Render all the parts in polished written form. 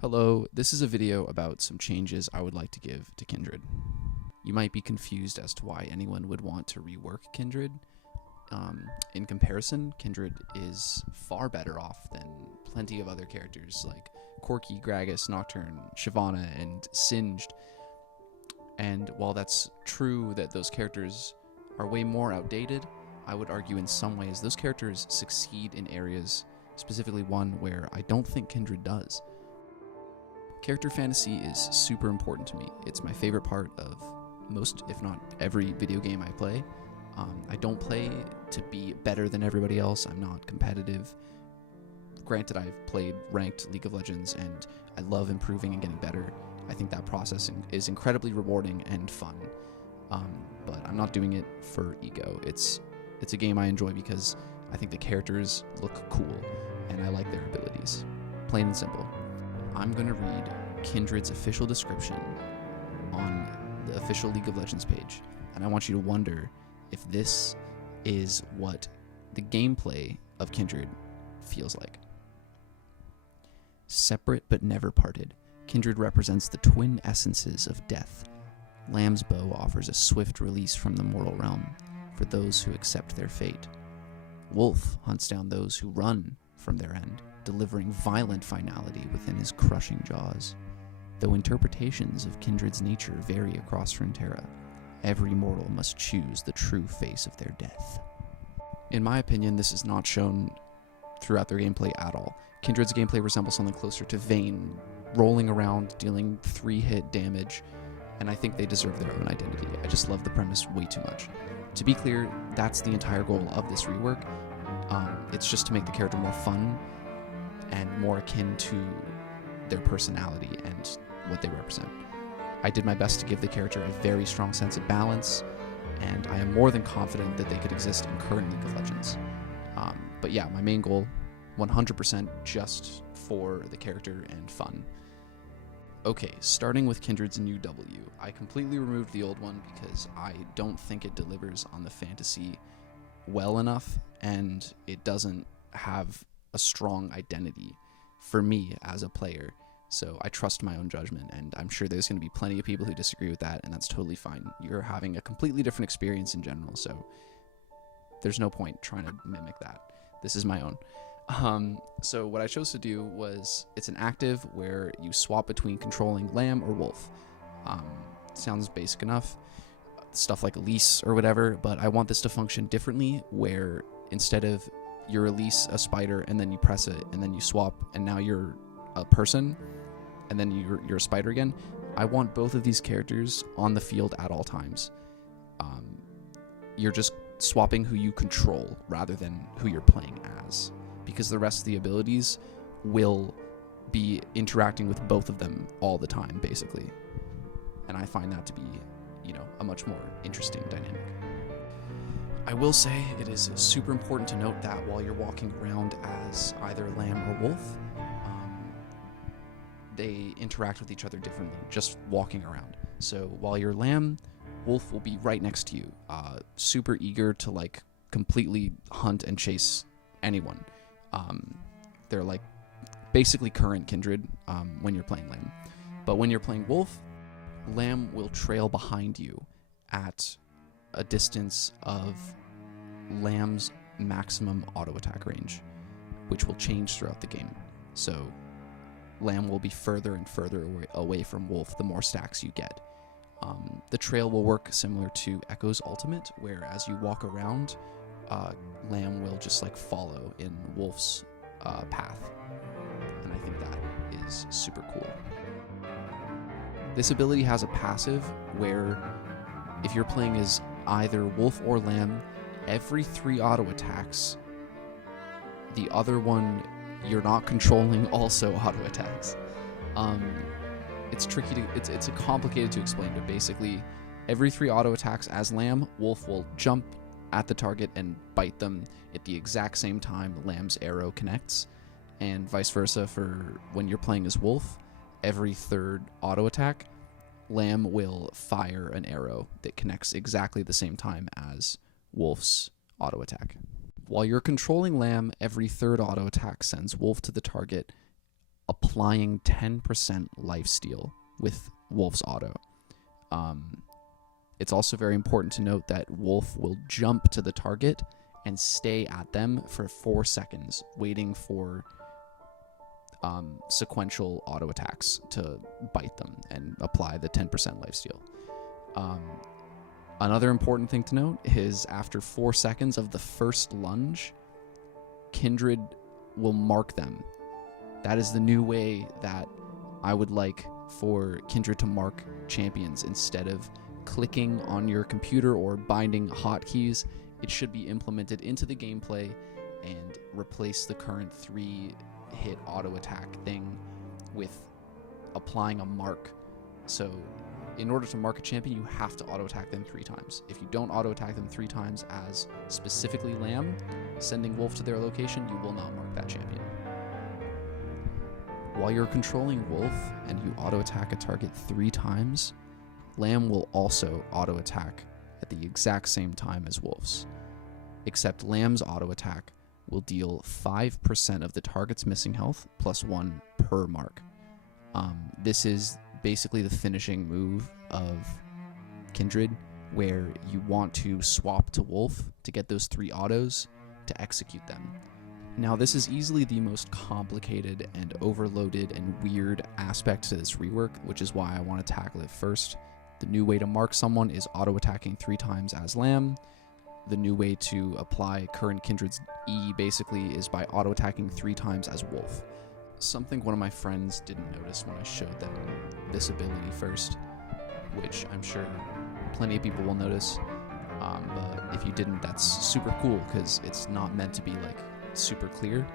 Hello, this is a video about some changes I would like to give to Kindred. You might be confused as to why anyone would want to rework Kindred. In comparison, Kindred is far better off than plenty of other characters like Corky, Gragas, Nocturne, Shyvana, and Singed. And while that's true that those characters are way more outdated, I would argue in some ways those characters succeed in areas, specifically one where I don't think Kindred does. Character fantasy is super important to me. It's my favorite part of most, if not every, video game I play. I don't play to be better than everybody else. I'm not competitive. Granted, I've played ranked League of Legends, and I love improving and getting better. I think that process is incredibly rewarding and fun. But I'm not doing it for ego. It's a game I enjoy because I think the characters look cool, and I like their abilities. Plain and simple. I'm going to read Kindred's official description on the official League of Legends page, and I want you to wonder if this is what the gameplay of Kindred feels like. Separate but never parted, Kindred represents the twin essences of death. Lamb's bow offers a swift release from the mortal realm for those who accept their fate. Wolf hunts down those who run from their end, delivering violent finality within his crushing jaws. Though interpretations of Kindred's nature vary across Frontera, every mortal must choose the true face of their death. In my opinion, this is not shown throughout their gameplay at all. Kindred's gameplay resembles something closer to Vayne, rolling around, dealing 3-hit damage, and I think they deserve their own identity. I just love the premise way too much. To be clear, that's the entire goal of this rework. It's just to make the character more fun and more akin to their personality and what they represent. I did my best to give the character a very strong sense of balance, and I am more than confident that they could exist in current League of Legends. But yeah, my main goal, 100% just for the character and fun. Okay, starting with Kindred's new W. I completely removed the old one because I don't think it delivers on the fantasy well enough, and it doesn't have a strong identity for me as a player. So I trust my own judgment, and I'm sure there's going to be plenty of people who disagree with that, and that's totally fine. You're having a completely different experience in general, so there's no point trying to mimic that. This is my own. So what I chose to do was, it's an active where you swap between controlling Lamb or Wolf. Sounds basic enough, stuff like Elise or whatever, but I want this to function differently, where instead of you release a spider and then you press it and then you swap and now you're a person and then you're a spider again. I want both of these characters on the field at all times. You're just swapping who you control rather than who you're playing as, because the rest of the abilities will be interacting with both of them all the time, basically. And I find that to be, a much more interesting dynamic. I will say it is super important to note that while you're walking around as either Lamb or Wolf, they interact with each other differently, just walking around. So while you're Lamb, Wolf will be right next to you, super eager to completely hunt and chase anyone. They're basically current Kindred when you're playing Lamb. But when you're playing Wolf, Lamb will trail behind you at a distance of Lamb's maximum auto attack range, which will change throughout the game. So Lamb will be further and further away from Wolf the more stacks you get. The trail will work similar to Echo's ultimate, where as you walk around, Lamb will just follow in Wolf's path. And I think that is super cool. This ability has a passive where if you're playing as either Wolf or Lamb, every 3 auto attacks, the other one you're not controlling also auto attacks. It's tricky it's complicated to explain, but basically every 3 auto attacks as Lamb, Wolf will jump at the target and bite them at the exact same time Lamb's arrow connects, and vice versa for when you're playing as Wolf. Every 3rd auto attack, Lamb will fire an arrow that connects exactly the same time as Wolf's auto attack. While you're controlling Lamb, every 3rd auto attack sends Wolf to the target applying 10% lifesteal with Wolf's auto. It's also very important to note that Wolf will jump to the target and stay at them for 4 seconds, waiting for sequential auto attacks to bite them and apply the 10% lifesteal. Another important thing to note is after 4 seconds of the first lunge, Kindred will mark them. That is the new way that I would like for Kindred to mark champions. Instead of clicking on your computer or binding hotkeys, it should be implemented into the gameplay and replace the current 3-hit auto attack thing with applying a mark. So in order to mark a champion, you have to auto attack them 3 times. If you don't auto attack them 3 times as specifically Lamb, sending Wolf to their location, you will not mark that champion. While you're controlling Wolf and you auto attack a target 3 times, Lamb will also auto attack at the exact same time as Wolf's, except Lamb's auto attack will deal 5% of the target's missing health plus 1 per mark. This is basically the finishing move of Kindred, where you want to swap to Wolf to get those 3 autos to execute them. Now, this is easily the most complicated and overloaded and weird aspect to this rework, which is why I want to tackle it first. The new way to mark someone is auto-attacking 3 times as Lamb. The new way to apply current Kindred's E basically is by auto-attacking 3 times as Wolf. Something one of my friends didn't notice when I showed them this ability first, which I'm sure plenty of people will notice, but if you didn't, that's super cool because it's not meant to be like super clear.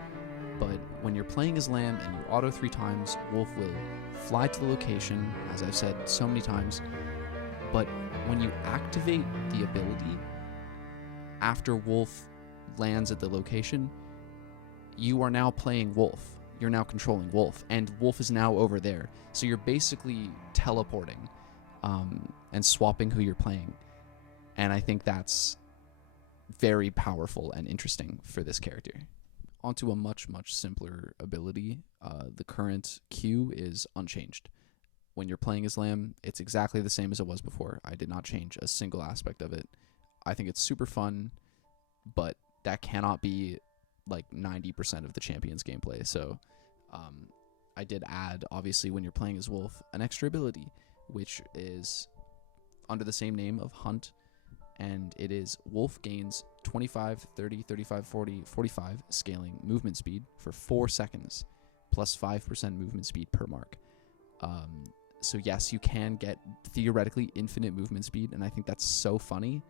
But when you're playing as Lamb and you auto 3 times, Wolf will fly to the location, as I've said so many times. But when you activate the ability after Wolf lands at the location, you are now playing Wolf. You're now controlling Wolf, and Wolf is now over there. So you're basically teleporting and swapping who you're playing. And I think that's very powerful and interesting for this character. Onto a much, much simpler ability. The current Q is unchanged. When you're playing as Lamb, it's exactly the same as it was before. I did not change a single aspect of it. I think it's super fun, but that cannot be like 90% of the champion's gameplay. So I did add, obviously, when you're playing as Wolf, an extra ability, which is under the same name of Hunt, and it is Wolf gains 25, 30, 35, 40, 45 scaling movement speed for 4 seconds, plus 5% movement speed per mark. So yes, you can get theoretically infinite movement speed, and I think that's so funny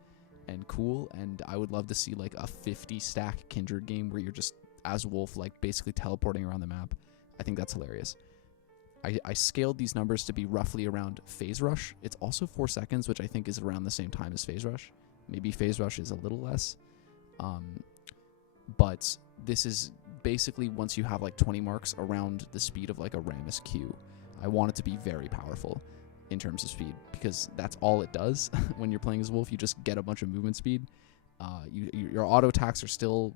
and cool, and I would love to see like a 50 stack Kindred game where you're just as Wolf, like basically teleporting around the map. I think that's hilarious. I scaled these numbers to be roughly around Phase Rush. It's also 4 seconds, which I think is around the same time as Phase Rush. Maybe Phase Rush is a little less. But this is basically once you have like 20 marks around the speed of like a Rammus Q. I want it to be very powerful in terms of speed, because that's all it does. When you're playing as Wolf, you just get a bunch of movement speed. Your auto attacks are still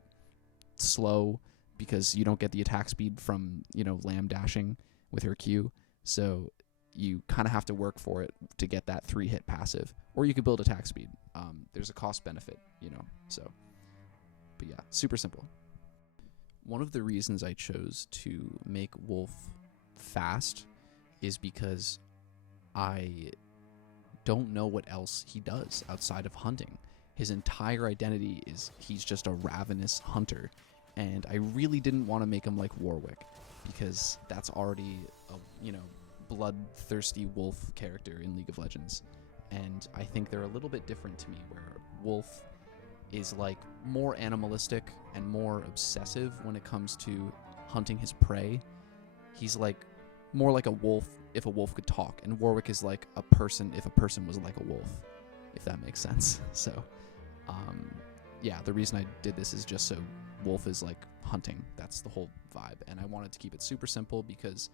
slow because you don't get the attack speed from, Lamb dashing with her Q. So you kind of have to work for it to get that 3-hit passive, or you could build attack speed. There's a cost benefit, so, but yeah, super simple. One of the reasons I chose to make Wolf fast is because I don't know what else he does outside of hunting. His entire identity is he's just a ravenous hunter, and I really didn't want to make him like Warwick, because that's already a, bloodthirsty wolf character in League of Legends. And I think they're a little bit different to me, where Wolf is like more animalistic and more obsessive when it comes to hunting his prey. He's like more like a wolf if a wolf could talk, and Warwick is like a person if a person was like a wolf, if that makes sense. So yeah, the reason I did this is just so Wolf is like hunting. That's the whole vibe, and I wanted to keep it super simple because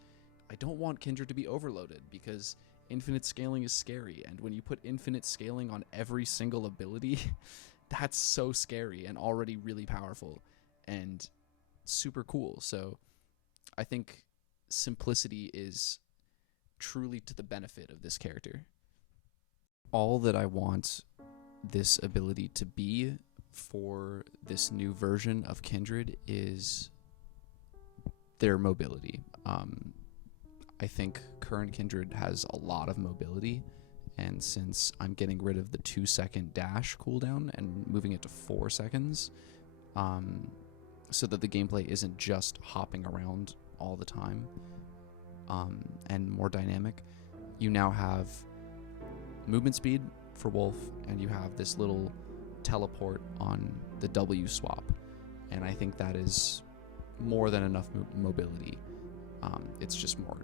I don't want Kindred to be overloaded, because infinite scaling is scary, and when you put infinite scaling on every single ability, that's so scary and already really powerful and super cool. So I think simplicity is truly to the benefit of this character. All that I want this ability to be for this new version of Kindred is their mobility. I think current Kindred has a lot of mobility, and since I'm getting rid of the 2-second dash cooldown and moving it to 4 seconds, so that the gameplay isn't just hopping around all the time, and more dynamic, you now have movement speed for Wolf, and you have this little teleport on the W swap, and I think that is more than enough mobility. It's just more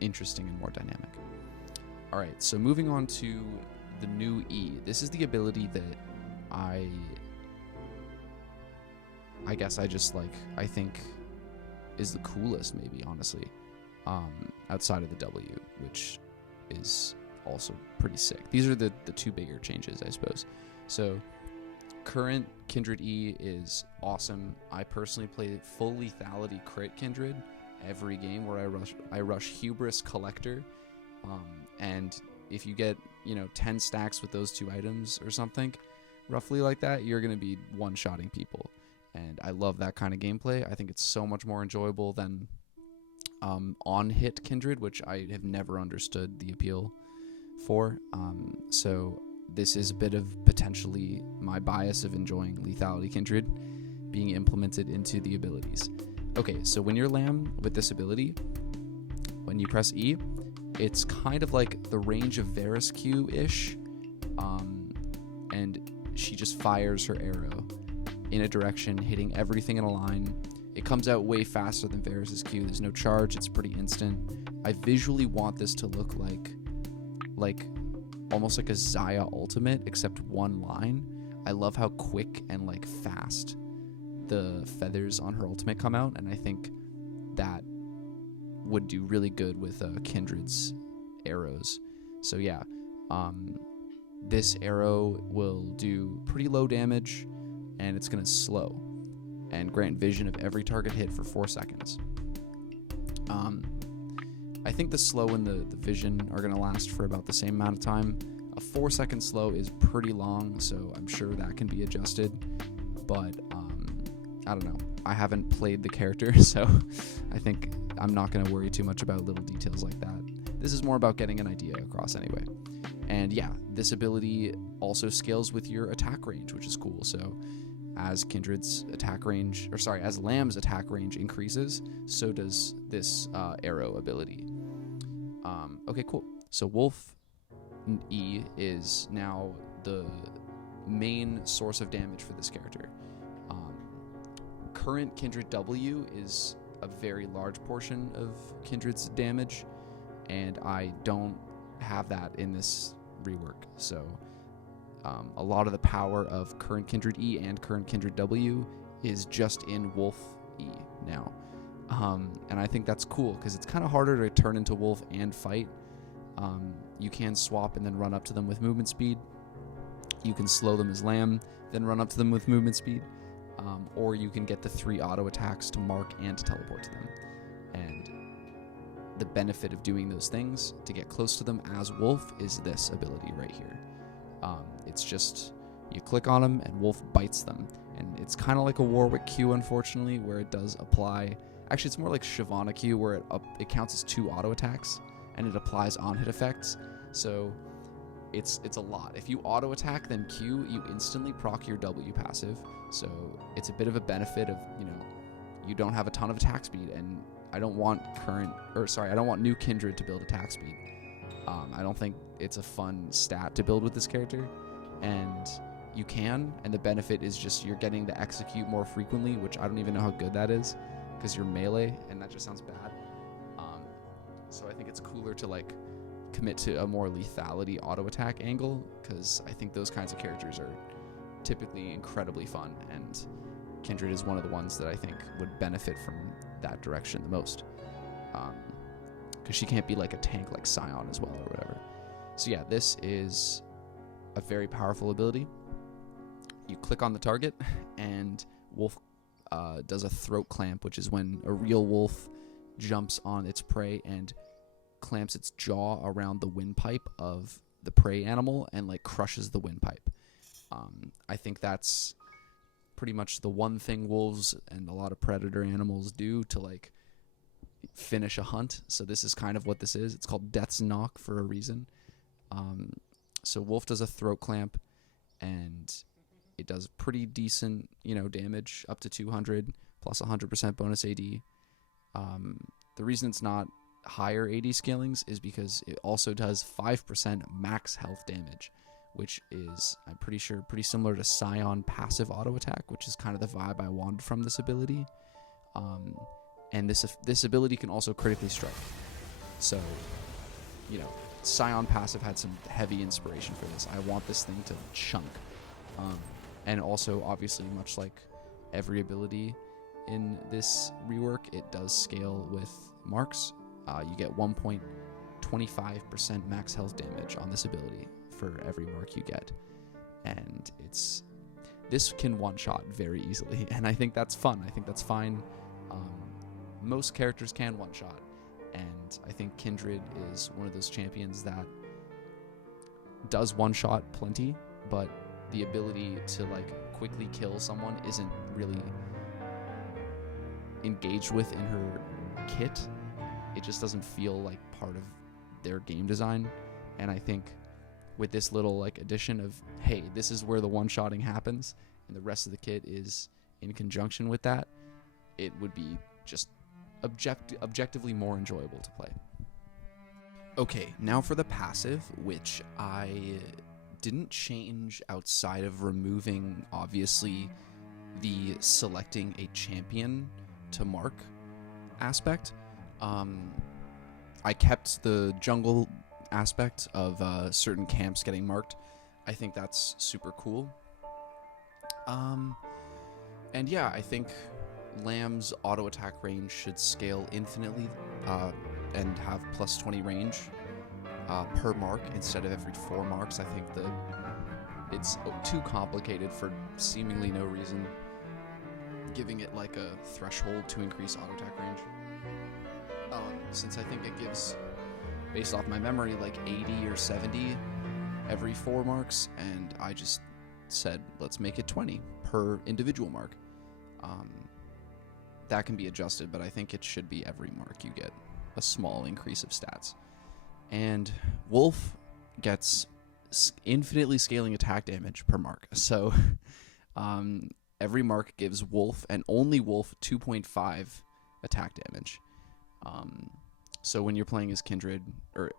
interesting and more dynamic. Alright, so moving on to the new E. This is the ability that I guess I just like, I think is the coolest, maybe, honestly, outside of the W, which is also pretty sick. These are the two bigger changes, I suppose. So current Kindred E is awesome. I personally play full lethality crit Kindred every game, where I rush Hubris Collector, and if you get 10 stacks with those 2 items or something, roughly like that, you're gonna be one-shotting people, and I love that kind of gameplay. I think it's so much more enjoyable than on-hit Kindred, which I have never understood the appeal for. So this is a bit of potentially my bias of enjoying lethality Kindred being implemented into the abilities. Okay, so when you're Lamb with this ability, when you press E, it's kind of like the range of Varus Q-ish, and she just fires her arrow in a direction, hitting everything in a line. It comes out way faster than Varus's Q. There's no charge. It's pretty instant. I visually want this to look like almost like a Xayah ultimate, except one line. I love how quick and like fast the feathers on her ultimate come out, and I think that would do really good with Kindred's arrows. So yeah, this arrow will do pretty low damage, and it's gonna slow and grant vision of every target hit for 4 seconds. I think the slow and the vision are gonna last for about the same amount of time. A 4-second slow is pretty long, so I'm sure that can be adjusted, but I don't know. I haven't played the character, so I think I'm not going to worry too much about little details like that. This is more about getting an idea across anyway. And yeah, this ability also scales with your attack range, which is cool. So as Kindred's attack range, as Lamb's attack range increases, so does this arrow ability. Okay, cool. So Wolf E is now the main source of damage for this character. Current Kindred W is a very large portion of Kindred's damage, and I don't have that in this rework. So a lot of the power of current Kindred E and current Kindred W is just in Wolf E now. And I think that's cool, because it's kind of harder to turn into Wolf and fight. You can swap and then run up to them with movement speed. You can slow them as Lamb, then run up to them with movement speed. Or you can get the 3 auto attacks to mark and to teleport to them. And the benefit of doing those things to get close to them as Wolf is this ability right here. It's just, you click on them and Wolf bites them. And it's kind of like a Warwick Q, unfortunately, where it does apply. Actually, it's more like Shyvana Q, where it counts as 2 auto attacks and it applies on-hit effects. So it's a lot. If you auto attack then Q, you instantly proc your W passive. So it's a bit of a benefit of, you don't have a ton of attack speed, and I don't want new Kindred to build attack speed. I don't think it's a fun stat to build with this character, and you can, and the benefit is just you're getting to execute more frequently, which I don't even know how good that is, because you're melee, and that just sounds bad. So I think it's cooler to like commit to a more lethality auto attack angle, because I think those kinds of characters are typically incredibly fun, and Kindred is one of the ones that I think would benefit from that direction the most, because she can't be like a tank like Scion as well or whatever. So yeah, this is a very powerful ability. You click on the target and Wolf does a throat clamp, which is when a real wolf jumps on its prey and clamps its jaw around the windpipe of the prey animal and like crushes the windpipe. I think that's pretty much the one thing wolves and a lot of predator animals do to like finish a hunt. So this is kind of what this is. It's called Death's Knock for a reason. So wolf does a throat clamp, and it does pretty decent, damage, up to 200 plus 100% bonus AD. The reason it's not higher AD scalings is because it also does 5% max health damage, which is, I'm pretty sure, pretty similar to Scion passive auto attack, which is kind of the vibe I wanted from this ability. And this ability can also critically strike. So, Scion passive had some heavy inspiration for this. I want this thing to chunk. And also, obviously, much like every ability in this rework, it does scale with marks. You get 1.25% max health damage on this ability for every mark you get. And this can one-shot very easily, and I think that's fun. I think that's fine. Most characters can one-shot, and I think Kindred is one of those champions that does one-shot plenty, but the ability to like quickly kill someone isn't really engaged with in her kit. It just doesn't feel like part of their game design. And I think with this little like addition of, hey, this is where the one-shotting happens, and the rest of the kit is in conjunction with that, it would be just objectively more enjoyable to play. Okay, now for the passive, which I didn't change outside of removing, obviously, the selecting a champion to mark aspect. I kept the jungle aspect of certain camps getting marked. I think that's super cool. And yeah, I think Lamb's auto attack range should scale infinitely and have plus 20 range per mark instead of every 4 marks. I think that it's too complicated for seemingly no reason, giving it like a threshold to increase auto attack range. Since I think it gives, based off my memory, like 80 or 70 every 4 marks, and I just said, let's make it 20 per individual mark. That can be adjusted, but I think it should be every mark you get a small increase of stats. And Wolf gets infinitely scaling attack damage per mark. So every mark gives Wolf, and only Wolf, 2.5 attack damage. So when you're playing as Kindred, or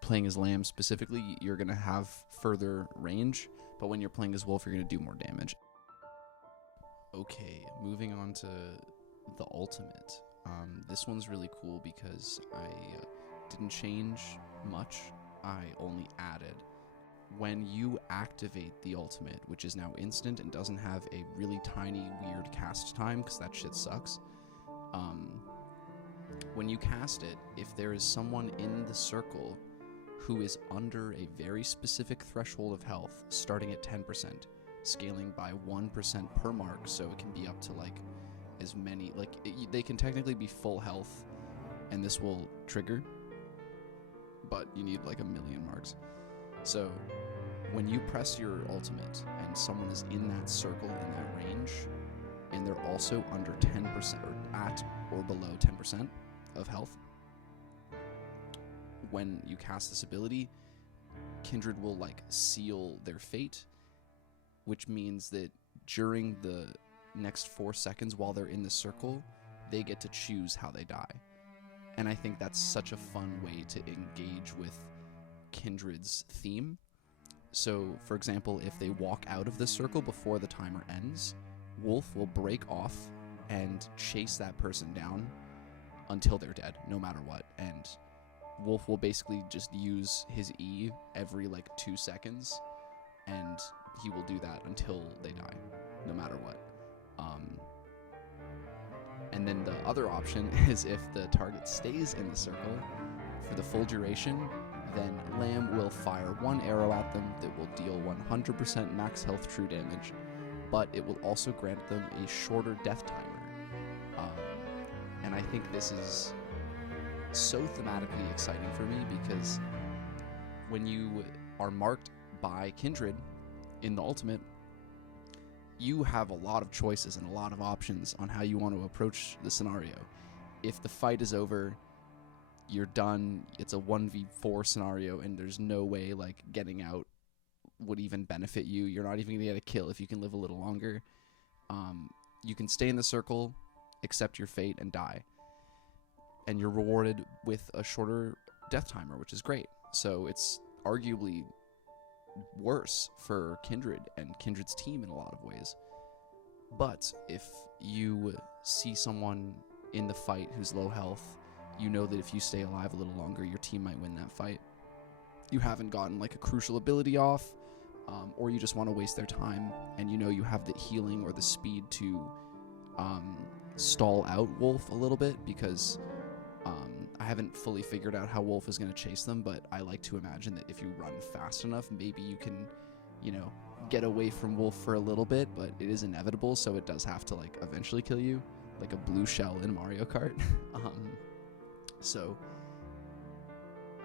playing as Lamb specifically, you're going to have further range, but when you're playing as Wolf, you're going to do more damage. Okay, moving on to the ultimate. This one's really cool because I didn't change much. I only added. When you activate the ultimate, which is now instant and doesn't have a really tiny weird cast time, because that shit sucks. When you cast it, if there is someone in the circle who is under a very specific threshold of health, starting at 10%, scaling by 1% per mark, so it can be up to like as many, like they can technically be full health, and this will trigger, but you need like 1,000,000 marks. So when you press your ultimate and someone is in that circle, in that range, and they're also under 10% or at or below 10% of health, when you cast this ability, Kindred will like seal their fate, which means that during the next 4 seconds while they're in the circle, they get to choose how they die. And I think that's such a fun way to engage with Kindred's theme. So, for example, if they walk out of the circle before the timer ends, Wolf will break off and chase that person down until they're dead, no matter what. And Wolf will basically just use his E every like 2 seconds, and he will do that until they die, no matter what. And then the other option is if the target stays in the circle for the full duration, then Lamb will fire 1 arrow at them that will deal 100% max health true damage, but it will also grant them a shorter death timer. And I think this is so thematically exciting for me because when you are marked by Kindred in the ultimate, you have a lot of choices and a lot of options on how you want to approach the scenario. If the fight is over, you're done, it's a 1v4 scenario, and there's no way like getting out would even benefit you. You're not even gonna get a kill if you can live a little longer. You can stay in the circle, accept your fate, and die. And you're rewarded with a shorter death timer, which is great. So it's arguably worse for Kindred and Kindred's team in a lot of ways. But if you see someone in the fight who's low health, you know that if you stay alive a little longer, your team might win that fight. You haven't gotten like a crucial ability off, or you just want to waste their time, and you know you have the healing or the speed to stall out Wolf a little bit, because I haven't fully figured out how Wolf is going to chase them, but I like to imagine that if you run fast enough, maybe you can, you know, get away from Wolf for a little bit, but it is inevitable, so it does have to like eventually kill you, like a blue shell in Mario Kart. So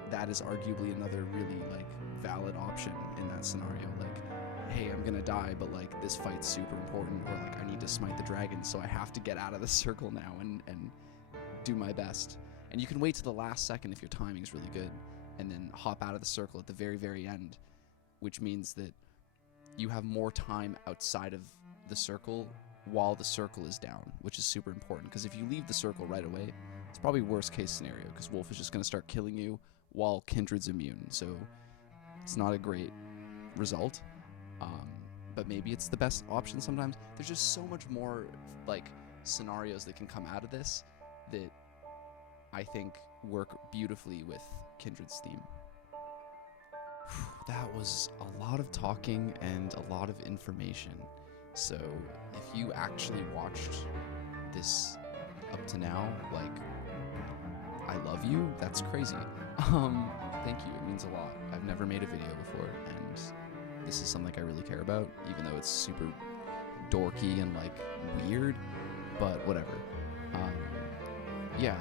that is arguably another really like valid option in that scenario. Like, hey, I'm gonna die, but like this fight's super important, or like I need to smite the dragon, so I have to get out of the circle now and do my best. And you can wait to the last second if your timing's really good, and then hop out of the circle at the very, very end, which means that you have more time outside of the circle while the circle is down, which is super important, because if you leave the circle right away, it's probably worst case scenario, because Wolf is just going to start killing you while Kindred's immune, so it's not a great result, but maybe it's the best option sometimes. There's just so much more like scenarios that can come out of this that I think work beautifully with Kindred's theme. That was a lot of talking and a lot of information. So if you actually watched this up to now, like, I love you. That's crazy. Thank you. It means a lot. I've never made a video before, and this is something I really care about, even though it's super dorky and like weird, but whatever. Yeah.